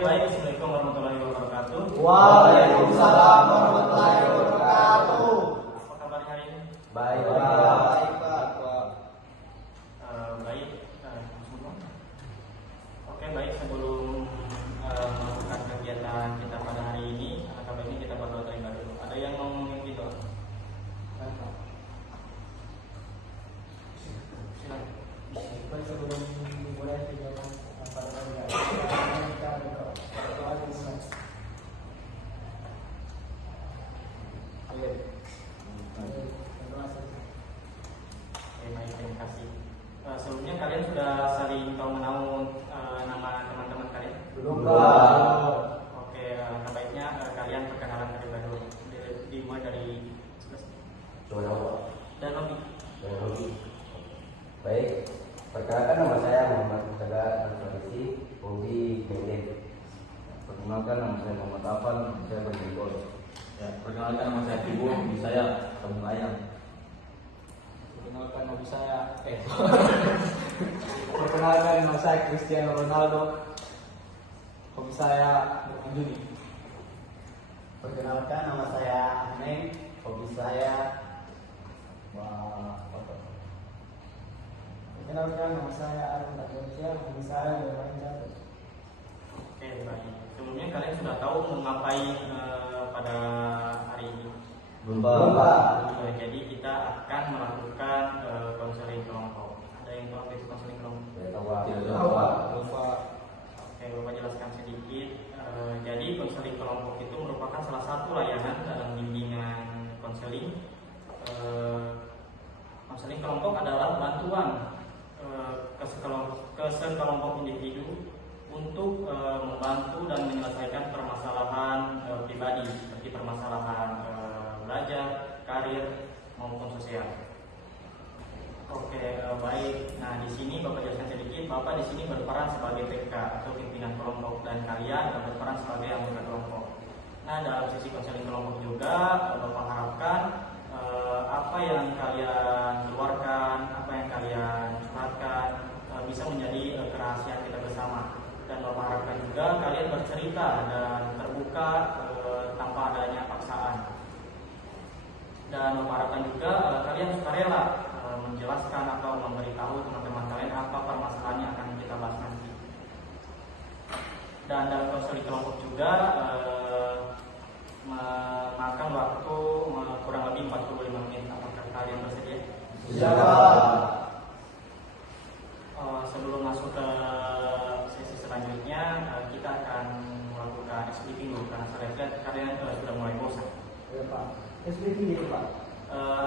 baik. Assalamualaikum warahmatullahi wabarakatuh. Waalaikumsalam warahmatullahi wabarakatuh. Apa kabar hari ini? Baik, Pak. Baik. Oke, baik. Sebelum melakukan kegiatan kita pada hari ini, kali ini kita berdoa terima dulu. Ada yang mau memimpin doa? Silakan. Sebelum dimulai kegiatan pada pagi hari ini, kita berdoa dulu. Baik, terima kasih. Sebelumnya kalian sudah saling tahu mengenal nama teman-teman kalian? Belum, Pak. Oke, baiknya kalian perkenalan terlebih dahulu. Dimulai dari Coba nama dan Robi. Baik, perkenalkan nama saya Muhammad Tegar Ansarisi, hobi pendek. Perkenalkan nama saya Muhammad Afan, saya berjenggot. Ya, perkenalkan nama saya Tibu, hobi saya tabung ayam. Perkenalkan nama saya Perkenalkan nama saya Cristiano Ronaldo. Hobi saya bermain judi. Perkenalkan nama saya Neng, hobi saya Perkenalkan nama saya Arun Tagoncia. Hobi saya bermain catur. Oke, baik. Sebelumnya kalian sudah tahu mau ngapain pada hari ini? Belum, Pak. Jadi kita akan melakukan konseling kelompok. Ada yang tahu apa itu konseling kelompok? Tidak tahu, Pak. Tidak tahu, Pak. Oke, Bapak jelaskan sedikit. Jadi konseling kelompok itu merupakan salah satu layanan dalam bimbingan konseling. Konseling kelompok adalah bantuan ke sekelompok individu untuk membantu dan menyelesaikan permasalahan pribadi seperti permasalahan belajar, karir maupun sosial. Oke, baik. Nah, di sini Bapak jelaskan sedikit. Bapak di sini berperan sebagai PK atau pimpinan kelompok dan kalian berperan sebagai anggota kelompok. Nah, dalam sesi konseling kelompok juga Bapak harapkan apa yang kalian keluarkan, apa yang kalian curhatkan bisa menjadi kerahasiaan kita bersama. Dan Bapak harapkan juga kalian bercerita dan terbuka tanpa adanya paksaan. Dan Bapak harapkan juga kalian sukarela menjelaskan atau memberitahu teman-teman kalian apa permasalahan yang akan kita bahas nanti. Dan dalam konseling kelompok juga memakan waktu kurang lebih 45 menit. Apakah kalian bersedia? Siap. Sebelum masuk ke sesi selanjutnya, kita akan melakukan SPP dulu karena saya lihat kalian sudah mulai bosan. Ya, Pak. SPP itu, Pak.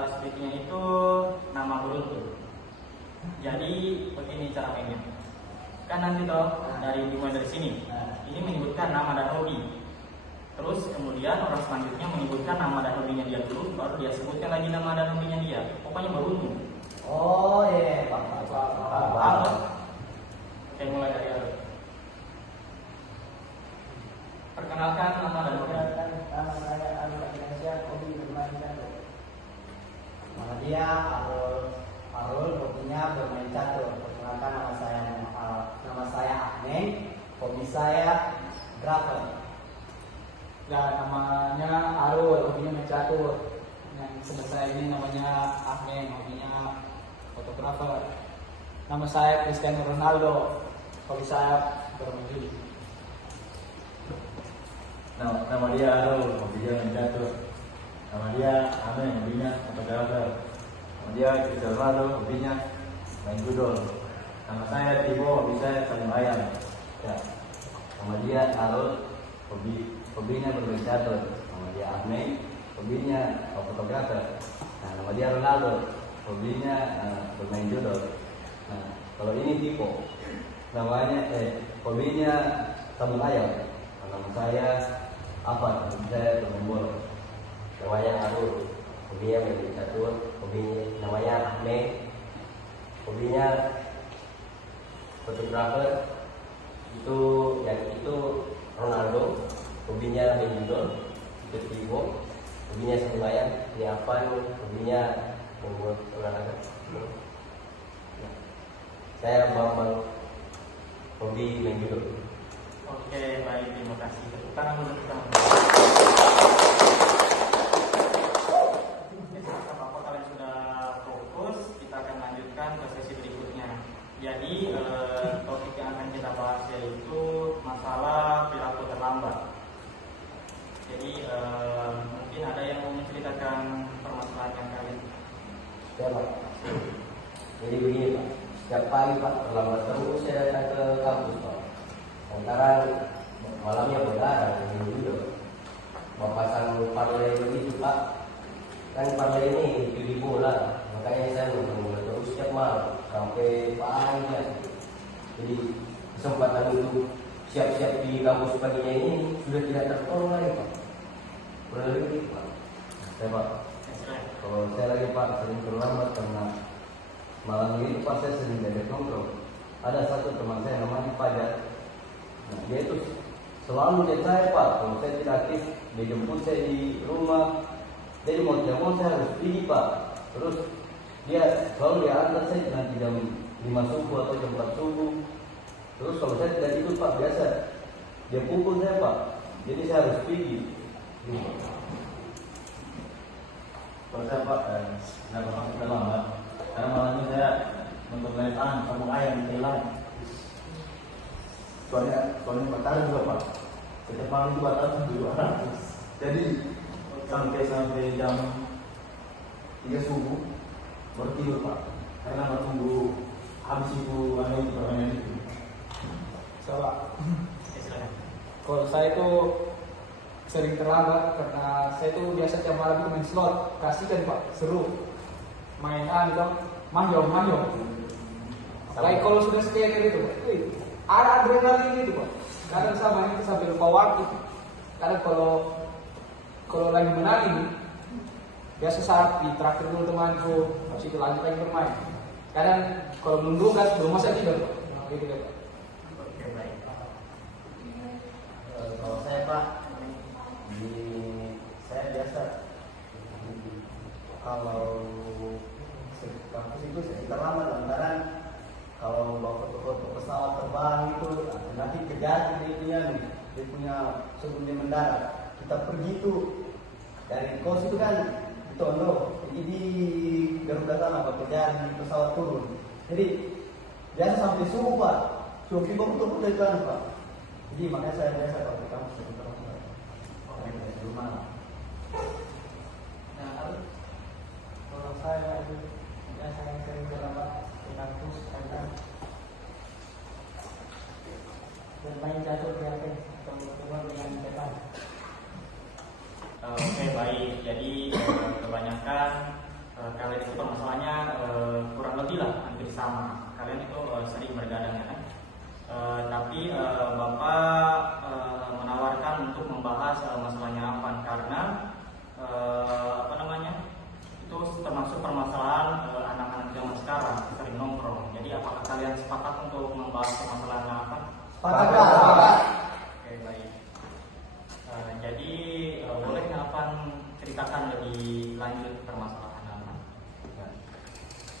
SPP-nya itu nama beruntun. Jadi begini cara mainnya. Kan nanti toh dimulai dari sini. Ini menyebutkan nama dan hobi. Terus kemudian orang selanjutnya menyebutkan nama dan hobinya dia dulu, baru dia sebutkan lagi nama dan hobinya dia. Pokoknya beruntun. Oh, iya, Pak. Paham? Oke, mulai dari Arul. Perkenalkan nama dan hobi. Nama saya Arun Tagoncia. Hobi bermain catur. Nama dia Arul, hobinya bermain catur. Perkenalkan nama saya Agnen, hobi saya grafer. Dan namanya Arul, hobinya main catur. Yang sebelah saya ini namanya Ahmed, hobinya fotografer. Nama saya Cristiano Ronaldo, hobi saya bermain judi. Nama dia Arul, hobinya main catur. Nama dia Amin, hobinya fotografer. Nama dia Cristiano Ronaldo, hobinya main judol. Nama saya Tibo, hobi saya tabung ayam. Ya. Nama dia Arul, hobinya bermain catur. Nama dia Amin, hobinya fotografer. Nah, nama dia Ronaldo, hobinya bermain judol. Nah, kalau ini Tipo, namanya hobinya tabung ayam. Nama saya apa? Hobi saya bermain bola. Namanya Arul, hobinya bermain catur. Namanya Ahmed, hobinya fotografer. Itu Ronaldo, hobinya main judol. Itu Tibo, hobinya sembahyang. Ini Afan, hobinya membuat olahraga. Saya Bambang, hobi main judol. Oke, baik, terima kasih. Tepuk tangan dulu kita. Oke, setelah Bapak kalian sudah fokus, kita akan lanjutkan ke sesi berikutnya. Jadi topik yang akan kita bahas yaitu masalah perilaku terlambat. Jadi mungkin ada yang mau menceritakan permasalahan yang kalian. Ya Pak. Jadi begini Pak, setiap pagi Pak terlambat terus saya datang ke kampus Pak. Sementara malamnya begadang juga. Mau pasang parlay begitu Pak. Kan parlay ini judi bola, makanya saya nonton bola terus setiap malam sampai pagi. Jadi kesempatan untuk siap-siap di kampus paginya ini sudah tidak tertolong lagi Pak. Boleh lagi Pak. Saya Pak. Kalau saya lagi Pak sering terlambat karena malam ini Pak saya sering diajak nongkrong. Ada satu teman saya namanya Fajar. Nah, dia itu selalu chat saya Pak. Kalau saya tidak aktif, dia jemput saya di rumah. Jadi mau tidak mau saya harus pergi Pak. Terus dia selalu diantar saya nanti jam 5 subuh atau jam 4 subuh. Terus kalau saya tidak ikut Pak biasa dia pukul saya Pak. Jadi saya harus pergi. Kalau saya Pak, saya bakal terlambat. Karena malam ini saya memperlihatkan kampung ayam di Thailand. Soalnya batal juga Pak. Setiap malam itu batal 200. Jadi sampai jam 3 subuh baru tidur Pak. Karena mau tunggu habis itu permainan itu. Coba. Kalau saya itu sering terlambat karena saya tuh biasa tiap malam itu main slot. Kasih kan Pak, seru. Main gitu, mahjong. Apalagi kalau sudah sekian itu, ada adrenalin itu Pak. Kadang sama itu sampai lupa waktu. Kadang kalau lagi menang ini, biasa saat di traktir dulu temanku, habis itu lanjut lagi bermain. Kadang kalau belum tugas, belum masa tidur Pak. Gitu Pak. Oke, baik. Kalau saya Pak, saya biasa kalau kampus itu saya terlambat lantaran kalau bawa foto pesawat terbang itu nanti kejar dia punya sebelum dia mendarat kita pergi tuh dari kos itu kan di Tondo jadi di Garuda sana Pak kejar di pesawat turun jadi biasa sampai subuh Pak subuh foto itu kan Pak jadi makanya saya biasa kalau di kampus itu terlambat di rumah. Nah, kalau saya itu saya sering terlambat di kampus karena bermain catur di HP atau bertemu dengan teman. Oke, baik. Jadi kebanyakan kalian itu permasalahannya kurang lebih lah hampir sama. Kalian itu sering bergadang ya kan. Tapi Bapak menawarkan untuk membahas masalahnya apa karena itu termasuk permasalahan anak-anak zaman sekarang sering nongkrong. Jadi apakah kalian sepakat untuk membahas permasalahan apa? Sepakat. Oke, baik. Jadi boleh Apan ceritakan lebih lanjut permasalahan anak?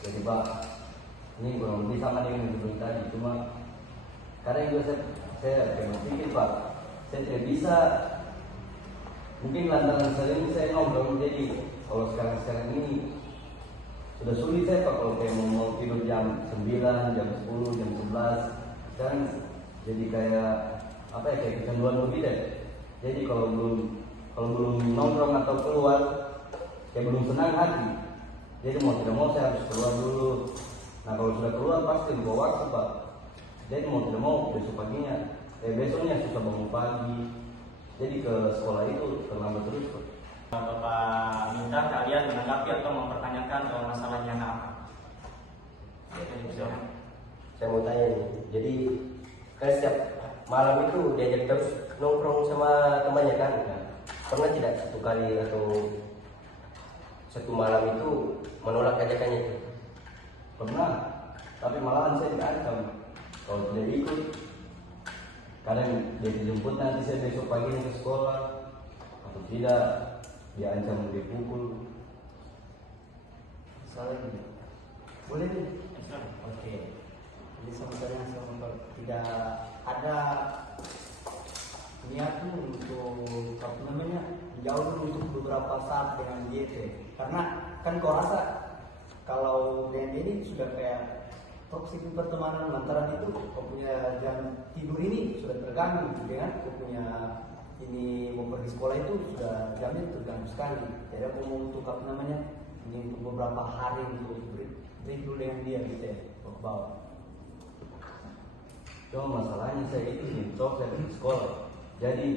Jadi Pak, ini kurang lebih sama dengan yang diberi tadi, cuma karena juga saya pikir Pak, saya tidak bisa mungkin lantaran sering saya nongkrong jadi kalau sekarang ini sudah sulit saya Pak kalau kayak mau tidur jam 9, jam 10, jam 11 dan jadi kayak kayak kecanduan lebih deh. Jadi kalau belum nongkrong atau keluar kayak belum senang hati. Jadi mau tidak mau saya harus keluar dulu. Nah kalau sudah keluar pasti lupa waktu Pak. Jadi mau tidak mau besok paginya, besoknya susah bangun pagi. Jadi ke sekolah itu terlambat terus Pak. Bapak minta kalian menanggapi atau mempertanyakan masalahnya apa? Saya mau tanya nih, jadi kan setiap malam itu diajak terus nongkrong sama temannya kan? Pernah tidak satu kali atau satu malam itu menolak ajakannya itu? Pernah, tapi malahan saya diancam kalau tidak ikut. Kadang dia dijemput nanti saya besok pagi ke sekolah atau tidak diancam dipukul. Soalnya gini, boleh nih? Oke. Jadi sebenarnya tidak ada niat tuh untuk apa namanya jauh dulu untuk beberapa saat dengan dia teh. Karena kan kau rasa kalau dengan dia ini sudah kayak toksik pertemanan lantaran itu kau punya jam tidur ini sudah terganggu dengan kau punya ini mau pergi sekolah itu sudah jamnya terganggu sekali. Jadi aku mau untuk apa namanya ini untuk beberapa hari untuk break dulu dengan dia gitu ya ke bawah. Cuma masalahnya saya itu nyetop saya pergi sekolah. Jadi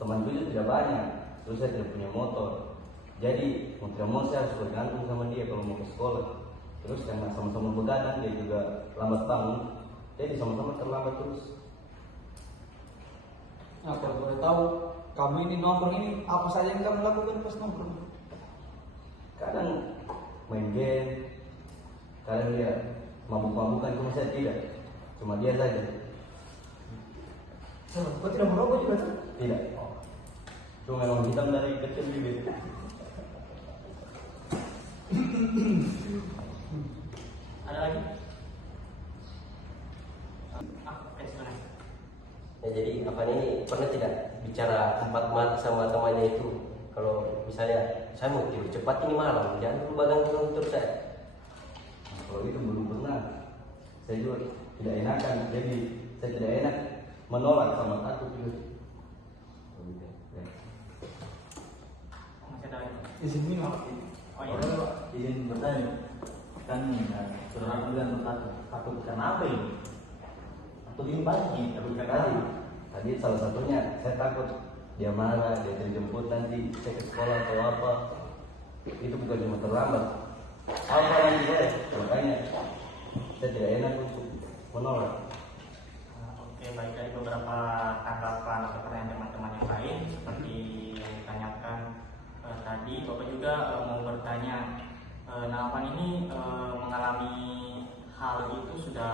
teman juga tidak banyak. Terus saya tidak punya motor. Jadi mau tidak mau saya harus bergantung sama dia kalau mau ke sekolah. Terus karena sama-sama begadang dia juga lambat bangun. Jadi sama-sama terlambat terus. Nah, kalau boleh tahu, kamu ini nongkrong ini apa saja yang kamu lakukan pas nongkrong? Kadang main game, kadang dia mabuk-mabukan, cuma saya tidak. Cuma dia saja. Kau tidak merokok juga kan? Tidak. Cuma memang hitam dari kecil bibir. Ada lagi? Oke, silakan. Ya, jadi apa ini pernah tidak bicara empat mata sama temannya itu? Kalau misalnya saya mau tidur cepat ini malam, jangan dulu bagang terus saya. Nah, kalau itu belum pernah. Saya juga tidak enakan, jadi saya tidak enak menolak sama takut juga. Ya. Masih ada lagi? Izin minum. Oh iya. Izin bertanya, kan saudara bilang takut karena apa ini? Takut ini pagi, takut karena Tadi salah satunya saya takut dia marah, dia terjemput nanti saya ke sekolah atau apa. Itu bukan cuma terlambat. Apa nanti saya? Makanya saya tidak enak untuk menolak. Oke, baik, dari beberapa tanggapan atau pertanyaan teman-teman yang lain seperti yang ditanyakan tadi, Bapak juga mau bertanya, Naafan ini mengalami hal itu sudah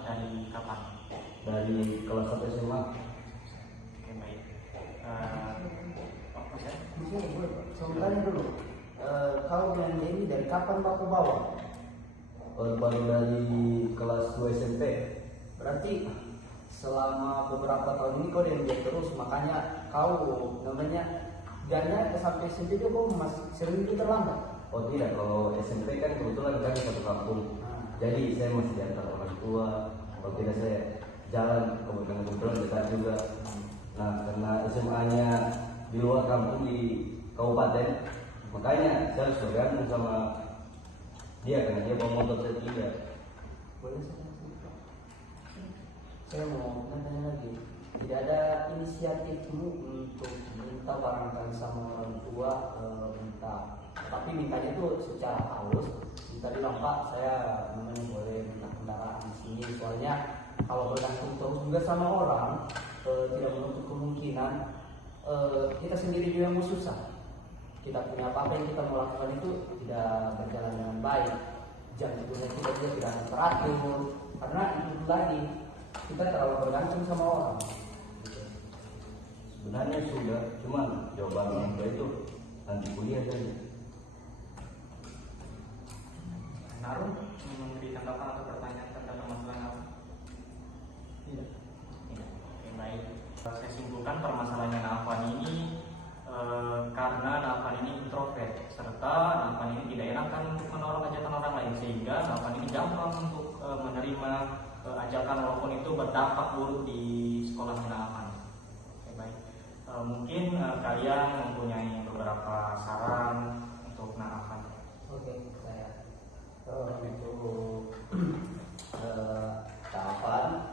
dari kapan? Dari kelas 1 SMA. Oke, baik. Oke, saya. Saya tanya dulu, kalau dengan dia ini dari kapan Bapak bawa? Baru dari kelas 2 SMP. Berarti selama beberapa tahun ini kau dengan dia terus, makanya kau namanya jangan sampai SMP juga kau masih sering itu terlambat. Oh tidak, kalau SMP kan kebetulan kami satu kampung. Jadi saya masih diantar orang tua. Kalau tidak saya jalan, kebetulan dekat juga. Nah karena SMA-nya di luar kampung di kabupaten, makanya saya harus bergantung sama dia karena dia bawa motor saya tidak. Boleh saya mau tanya lagi, tidak ada inisiatifmu untuk minta barangkali sama orang tua minta, tapi mintanya itu secara halus, minta bilang Pak saya namanya boleh minta kendaraan di sini, soalnya kalau bergantung terus juga sama orang tidak menutup kemungkinan kita sendiri juga yang susah. Kita punya apa-apa yang kita mau lakukan itu tidak berjalan dengan baik, jam tidurnya kita juga tidak akan teratur, karena itu lagi kita terlalu bergantung sama orang. Sebenarnya sudah, cuman jawaban orang tua itu nanti kuliah saja. Narum memberi tanggapan atau pertanyaan tentang permasalahan apa? Tidak. Oke, baik. Saya simpulkan permasalahannya Naafan ini karena Naafan ini introvert serta Naafan ini tidak enakan untuk menolak ajakan orang lain, sehingga Naafan ini gampang untuk menerima ajakan walaupun itu berdampak buruk di sekolah Naafan. Oke, baik. Mungkin kalian mempunyai beberapa saran untuk Naafan. Oke, saya untuk tahapan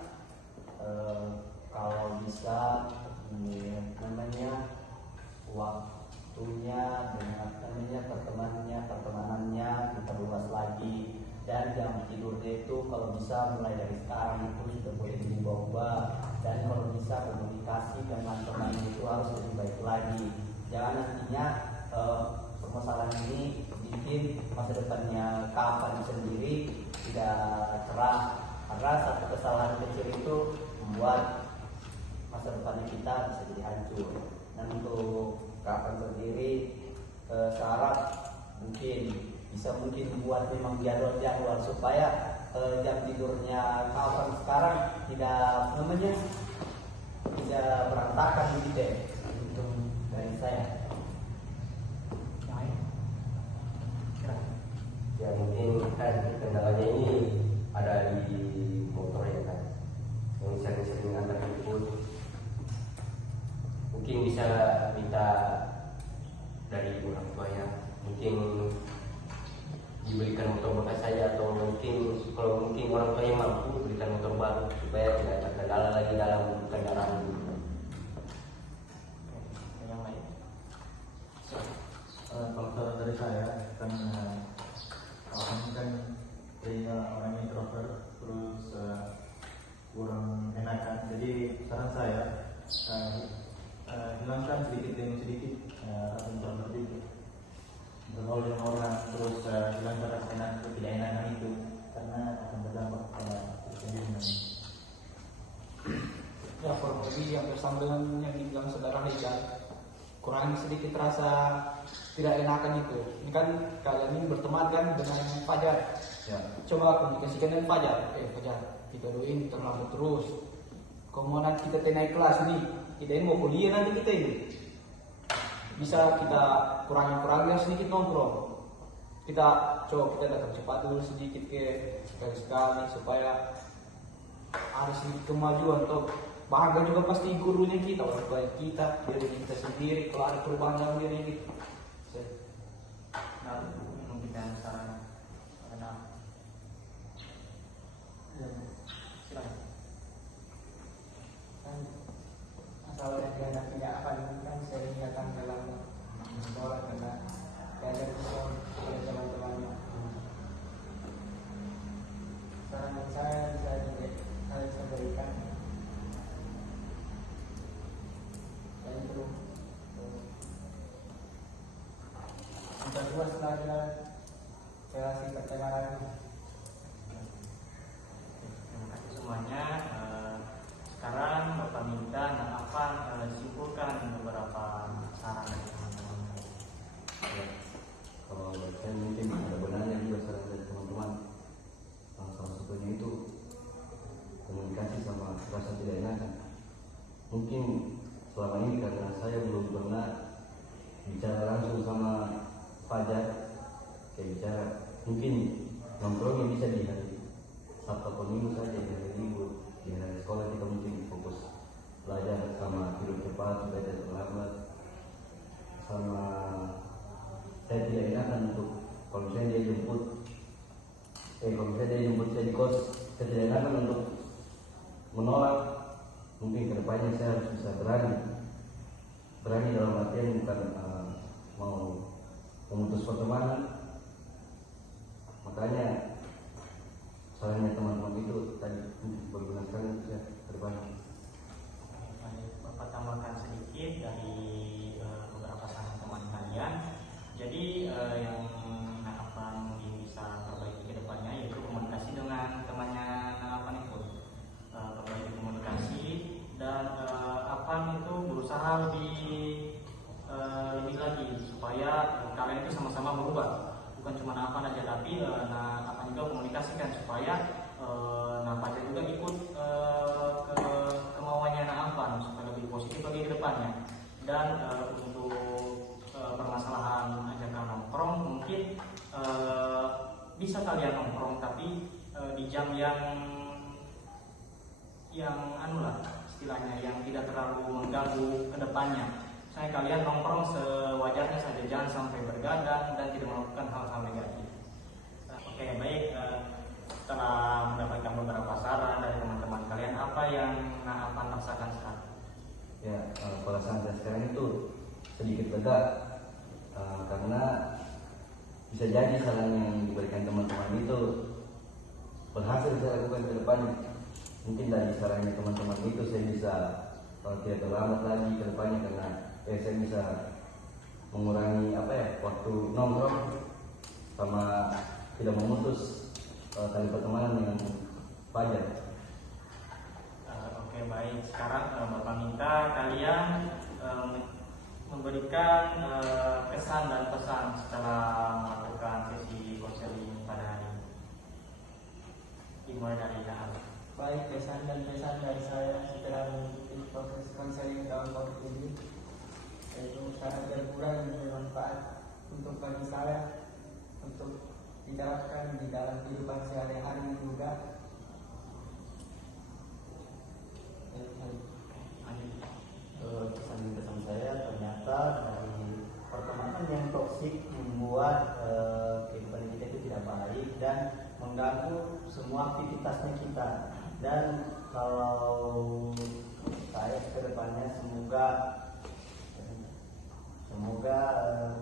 kalau bisa ini namanya waktunya dengan namanya pertemanannya kita luas lagi, dan jam tidurnya itu kalau bisa mulai dari sekarang itu sudah boleh diubah-ubah, dan kalau bisa komunikasi dengan teman itu harus lebih baik lagi. Jangan nantinya permasalahan ini bikin masa depannya kapan sendiri tidak cerah, karena satu kesalahan kecil itu membuat masa depannya kita bisa jadi hancur. Dan untuk kapan sendiri syarat mungkin buat memang jadwal supaya jam tidurnya kapan sekarang tidak namanya bisa berantakan begitu ya. Untuk dari saya. Ya mungkin kan kendalanya ini ada di motor ya kan, yang sering-sering antar jemput. Mungkin bisa minta dari orang tuanya, mungkin diberikan motor bekas saya, atau mungkin kalau mungkin orang tuanya mampu berikan motor baru supaya tidak terkendala lagi dalam kendaraan. Yang lain. Kalau dari saya kan awalnya kan kayaknya orang introvert, terus kurang enakan. Jadi saran saya hilangkan sedikit demi sedikit rasa introvert itu. Bergaul dengan orang, terus hilangkan rasa tidak enakan itu, karena akan berdampak pada diri sendiri. Ya, kurang lebih yang bersama dengan yang dibilang saudara Rizal, kurangi sedikit rasa tidak enakan itu. Ini kan kalian ini berteman kan dengan Fajar. Ya. Coba komunikasikan dengan Fajar. Fajar, kita doain terlambat terus. Kalau mau nanti kita naik kelas nih, kita ini mau kuliah nanti kita ini. Bisa kita kurangi sedikit nongkrong. Kita coba kita datang cepat dulu sedikit ke sekali-sekali supaya ada sedikit kemajuan. Atau bahkan juga pasti gurunya kita, orang tua kita, diri kita sendiri. Kalau ada perubahan dalam diri kita. Nah, memberikan saran mengenai silakan. Kan masalah yang tidak apa kan sering datang dalam sekolah karena belajar oleh teman-temannya. Saran saya bisa kalian bisa berikan. Dan itu yang kedua setelah relasi pertemanan. Terima kasih semuanya. Sekarang Bapak minta simpulkan beberapa saran dari teman-teman. Ya. Kalau saya mungkin ada benarnya juga saran dari teman-teman. Salah satunya itu komunikasi sama rasa tidak enakan. Mungkin selama ini karena saya belum pernah bicara langsung sama Fajar, kayak bicara mungkin nongkrongnya bisa di hari Sabtu atau Minggu saja, di hari libur. Di hari sekolah kita mungkin fokus belajar sama hidup cepat, belajar terlambat. Sama saya tidak enakan untuk kalau misalnya dia jemput saya di kos, saya tidak enakan untuk menolak. Mungkin kedepannya saya harus bisa berani dalam artian bukan mau memutus pertemanan. Makanya sarannya teman-teman itu tadi berguna sekali untuk saya berbagi. Bapak tambahkan sedikit dari beberapa saran teman kalian. Jadi yang Naapan mungkin bisa perbaiki ke depannya yaitu komunikasi dengan temannya Naapan itu. Perbaiki komunikasi dan Apan itu berusaha lebih lagi supaya kalian itu sama-sama berubah. Bukan cuma Naapan aja, tapi Naapan juga komunikasikan supaya Naapan juga ikut ke kemauannya Naapan supaya lebih positif lagi ke depannya. Dan untuk permasalahan ajakan nongkrong mungkin bisa kalian nongkrong tapi di jam yang istilahnya yang tidak terlalu mengganggu ke depannya. Misalnya kalian nongkrong sewajarnya saja, jangan sampai bergadang dan tidak melakukan hal-hal negatif. Oke, baik. Setelah mendapatkan beberapa saran dari teman-teman kalian, apa yang Naapan rasakan sekarang? Ya, perasaan saya sekarang itu sedikit lega karena bisa jadi saran yang diberikan teman-teman itu berhasil saya lakukan ke depannya. Mungkin dari sarannya teman-teman itu saya bisa tidak terlambat lagi ke depannya karena saya bisa mengurangi waktu nongkrong sama tidak memutus tali pertemanan dengan Fajar. Oke, baik. Sekarang Bapak minta kalian memberikan kesan dan pesan setelah melakukan sesi konseling pada hari ini. Dimulai dari Naapan. Baik, kesan dan pesan dari saya setelah mengikuti proses dan mengganggu semua aktivitasnya kita. Dan kalau saya ke depannya semoga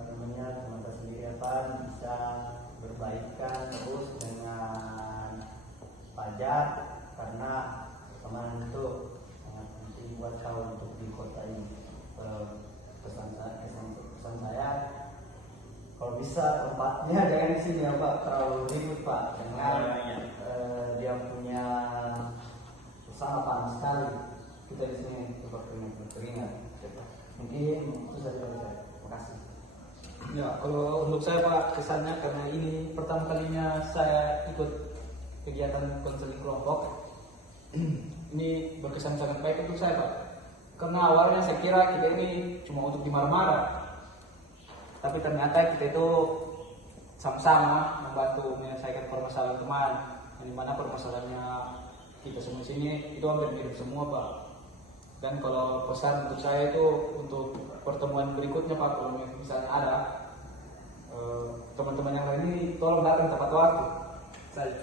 teman-teman sendiri bisa berbaikan terus dengan pajak, karena teman itu sangat penting buat kau untuk di kota ini. Pesan saya kalau bisa tempatnya jangan di sini ya Pak, terlalu ribut Pak, dengan dia punya usaha panas sekali. Kita di sini tetap berkeringat. Mungkin itu saja dari saya. Terima kasih. Ya, kalau untuk saya Pak, kesannya karena ini pertama kalinya saya ikut kegiatan konseling kelompok, ini berkesan sangat baik untuk saya Pak. Karena awalnya saya kira kita ini cuma untuk dimarah-marah, tapi ternyata kita itu sama-sama membantu menyelesaikan permasalahan teman, yang dimana permasalahannya kita semua sini itu hampir mirip semua Pak. Dan kalau pesan untuk saya itu untuk pertemuan berikutnya Pak, kalau misalnya ada teman-teman yang lain ini tolong datang tepat waktu. Saya.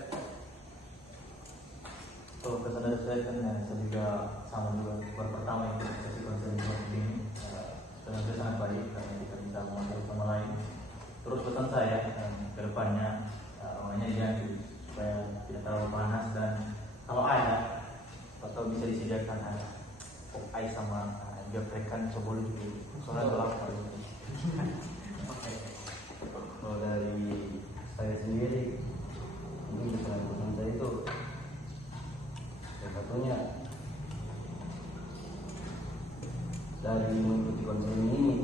Kalau pesan dari saya kan ya, saya juga sama juga baru pertama yang sesi konseling ini dengan saya sangat baik karena kita bisa mengobrol sama lain. Terus pesan saya ke depannya awalnya jangan supaya tidak terlalu panas, dan kalau ada atau bisa disediakan pop ice sama geprekan sebelum itu soalnya lapar. Kalau dari saya sendiri, mungkin pesan saya itu yang satunya dari mengikuti konseling ini,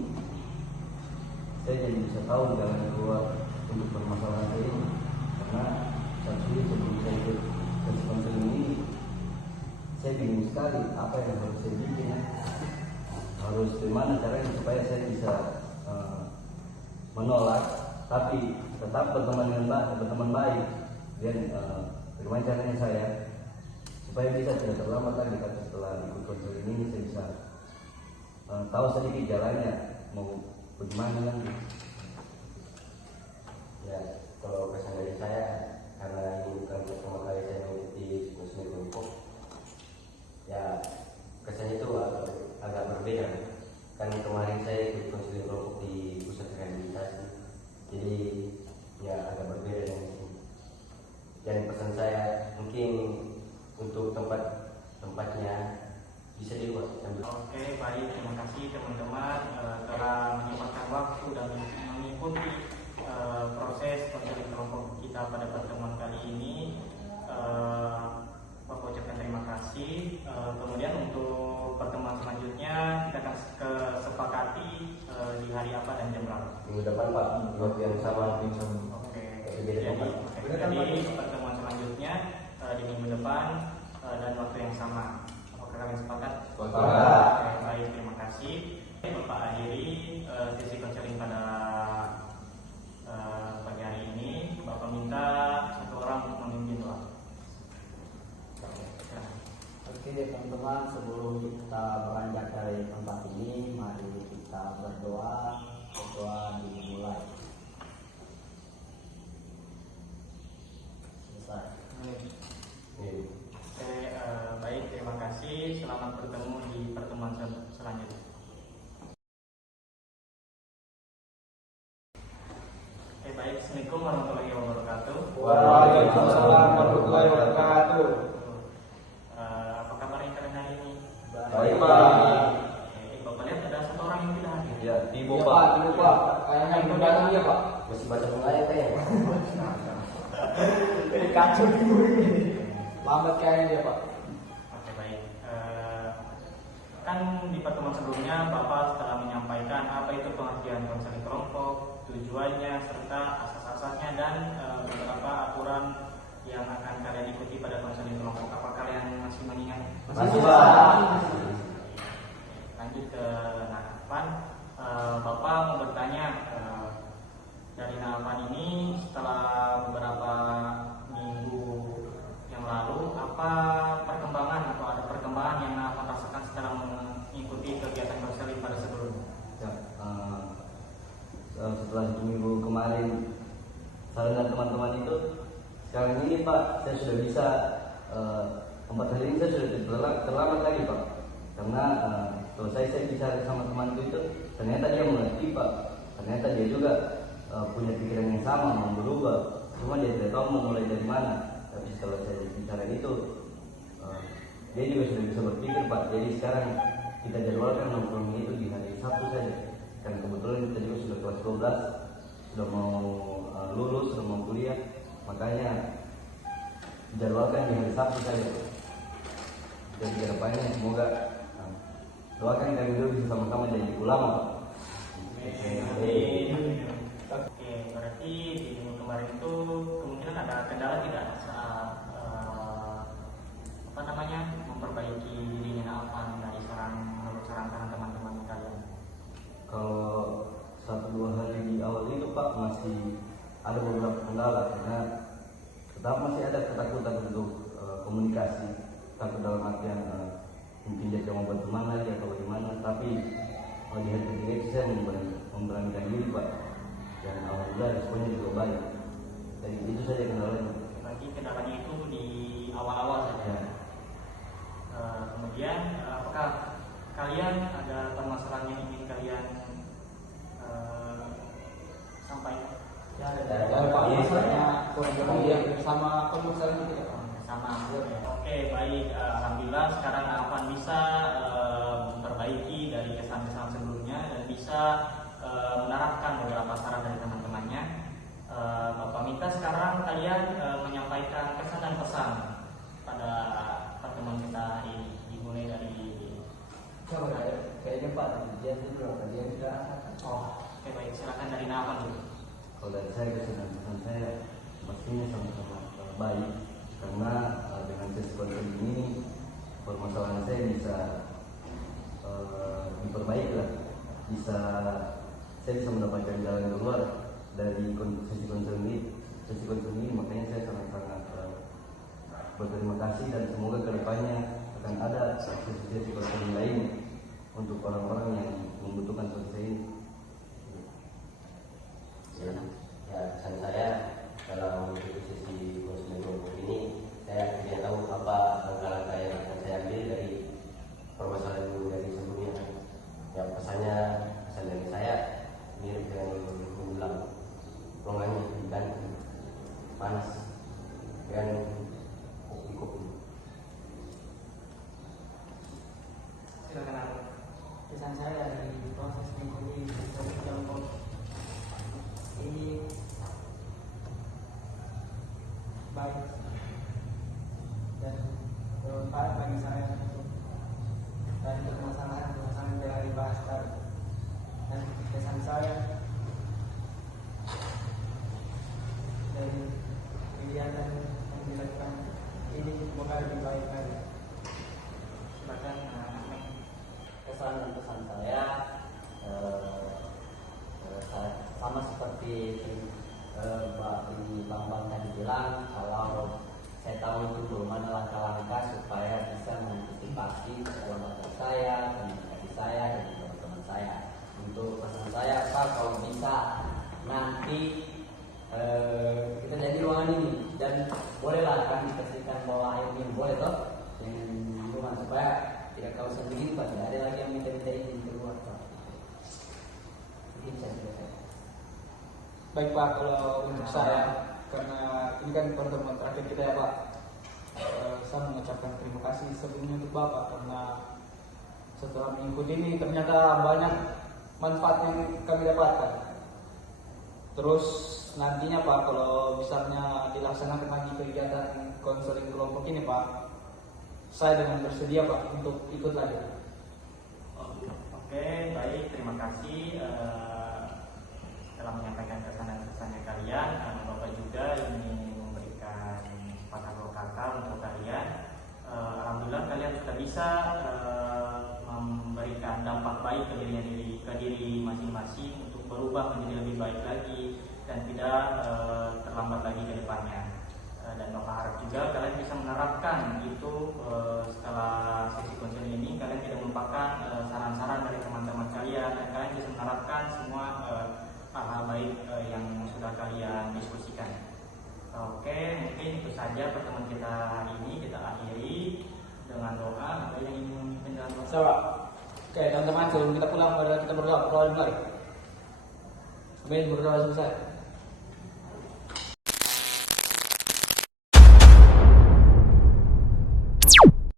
saya jadi bisa tahu jalan keluar untuk permasalahan saya ini. Karena saat ini sebelum saya ikut konseling ini, saya bingung sekali apa yang harus saya bikin, harus gimana caranya supaya saya bisa menolak tapi tetap berteman baik, dan bagaimana caranya saya supaya bisa tidak terlambat lagi. Karena setelah ikut konseling ini saya bisa tahu sedikit jalannya mau bagaimana nanti. Ya, kalau pesan dari saya, karena ini bukan pertama kali saya mengikuti konseling kelompok, ya kesannya itu agak berbeda. Kan kemarin saya ikut konseling kelompok di pusat rehabilitasi, jadi ya agak berbeda dengan sini. Dan pesan saya mungkin untuk tempatnya bisa dibuat. Oke, baik, terima kasih teman-teman telah menyempatkan waktu dan mengikuti proses konseling kelompok kita pada pertemuan kali ini. Bapak ucapkan terima kasih. Kemudian untuk pertemuan selanjutnya kita akan kesepakati di hari apa dan jam berapa. Minggu depan Pak, di waktu yang sama. Oke. Jadi pertemuan selanjutnya di minggu depan dan waktu yang sama. Apakah kalian sepakat? Sepakat. Oke, baik, terima kasih. Bapak akhiri sesi konseling pada pagi hari ini. Bapak minta satu orang untuk memimpin doa. Oke teman-teman, sebelum kita beranjak dari tempat ini, mari kita berdoa. Berdoa dimulai. Selesai. Oke, baik, terima kasih. Selamat bertemu di pertemuan selanjutnya. Oke, baik. Assalamualaikum warahmatullahi wabarakatuh. Waalaikumsalam warahmatullahi wabarakatuh. Apa kabar kalian hari ini? Baik Pak. Bapak lihat ada satu orang yang tidak hadir. Ya, Tibo Iya Pak. Pak, Ibu Pak. Kayaknya itu datang ya Pak. Masih baca pengayat kayaknya. Kacau Ibu ini. Lambat kayaknya dia Pak. Oke, baik. Kan di pertemuan sebelumnya Bapak telah menyampaikan apa itu pengertian konseling kelompok, tujuannya, serta asas-asasnya, dan beberapa aturan yang akan kalian ikuti pada konseling kelompok. Apa kalian masih mengingat? Masih Pak. Lanjut ke Nahapan. Bapak mau bertanya, dari Nahapan ini setelah beberapa minggu yang lalu, apa perkembangan atau ada perkembangan yang Nahapan rasakan setelah mengikuti kegiatan konseling pada sebelumnya? Ya, setelah 1 minggu kemarin saya dan teman-teman itu Sekarang ini Pak, saya sudah bisa 4 hari ini saya sudah terlambat lagi Pak. Karena kalau saya bicara sama temanku itu, ternyata dia mengerti Pak. Ternyata dia juga punya pikiran yang sama, mau berubah. Cuma dia tidak tahu mau mulai dari mana. Tapi setelah saya bicara itu, dia juga sudah bisa berpikir Pak. Jadi sekarang kita jadwalkan nongkrong itu di hari Sabtu saja. Karena kebetulan kita juga sudah kelas 12, sudah mau lulus, sudah mau kuliah. Makanya jadwalkan di hari Sabtu saja. Jadi kedepannya semoga doakan kami dulu bisa sama-sama jadi ulama Pak. Oke, berarti di minggu kemarin itu kemungkinan ada kendala tidak saat memperbaiki dirinya Afan dari menurut saran teman-teman kalian? Kalau 1-2 hari di awal itu Pak masih ada beberapa kendala karena tetap masih ada ketakutan untuk komunikasi, takut dalam artian mungkin dia mau buat teman lagi atau bagaimana. Tapi di hari ketiga itu saya memberanikan diri Pak, dan alhamdulillah responnya juga baik. Jadi itu saja kendalanya. Berarti kendalanya itu di awal-awal saja. Ya. Kemudian apakah kalian ada permasalahan yang ingin kalian sampaikan? Ya, ada Pak, masalahnya kurang lebih bersama permasalahan itu ya Pak. Sama. Oke, baik. Alhamdulillah sekarang Afan bisa memperbaiki dari kesan-kesan sebelumnya dan bisa menerapkan beberapa saran dari teman-temannya. Bapak minta sekarang kalian menyampaikan kesan dan pesan pada pertemuan kita ini, dimulai dari Kayaknya Pak, dia sudah oke, baik, silakan dari Afan dulu. Kalau dari saya kesan saya pastinya sama-sama baik, karena dengan sesi konseling ini permasalahan saya bisa diperbaiki lah, saya bisa mendapatkan jalan keluar dari sesi konseling ini. Makanya saya sangat-sangat berterima kasih dan semoga kedepannya akan ada sesi konseling lain untuk orang-orang yang membutuhkan solusi ini. Ya, pesan saya dalam sesi konseling kelompok ini, saya tidak tahu apa langkah-langkah yang akan saya ambil dari permasalahan dari sebelumnya. Ya, pesan dari saya mirip dengan menjelang ruangannya dan panas dan kopi. Silakan Afan. Pesan saya dari proses mengikuti sesi kelompok ini baik dan bermanfaat bagi saya dari permasalahan yang telah dibahas tadi. Dan pesan saya dari kegiatan yang dilakukan ini semoga lebih baik lagi. Silakan Ahmad. Kesan dan pesan saya sama seperti Mbak Bambang tadi bilang, kalau saya tahu itu belum ada langkah-langkah supaya bisa mengantisipasi keselamatan saya, komunikasi saya dan teman-teman saya. Untuk pesan saya Pak, kalau bisa nanti kita jadi ruangan ini dan bolehlah kami pastikan bahwa air minum boleh toh dengan minuman supaya tidak kau sendiri Pak, tidak ada lagi yang minta-minta izin keluar Pak. Mungkin saya selesai. Baik Pak, kalau untuk saya, karena ini kan pertemuan terakhir kita ya Pak, saya mengucapkan terima kasih sebelumnya untuk Bapak karena setelah mengikuti ini ternyata banyak manfaat yang kami dapatkan. Terus nantinya Pak, kalau misalnya dilaksanakan lagi kegiatan konseling kelompok ini Pak, saya dengan bersedia Pak untuk ikut lagi. Oke, baik, terima kasih telah menyampaikan kesan dan pesannya kalian. Bapak juga ingin memberikan sepatah kata untuk kalian. Alhamdulillah kalian sudah bisa memberikan dampak baik ke diri masing-masing untuk berubah menjadi lebih baik lagi dan tidak terlambat lagi ke depannya. Dan Bapak harap juga kalian bisa menerapkan itu setelah sesi konseling ini, kalian tidak melupakan saran-saran dari teman-teman kalian dan kalian bisa menerapkan semua hal-hal baik yang sudah kalian diskusikan. Oke, mungkin Oke teman-teman, sebelum kita pulang, mari kita berdoa. Berdoa dulu. Amin, berdoa selesai.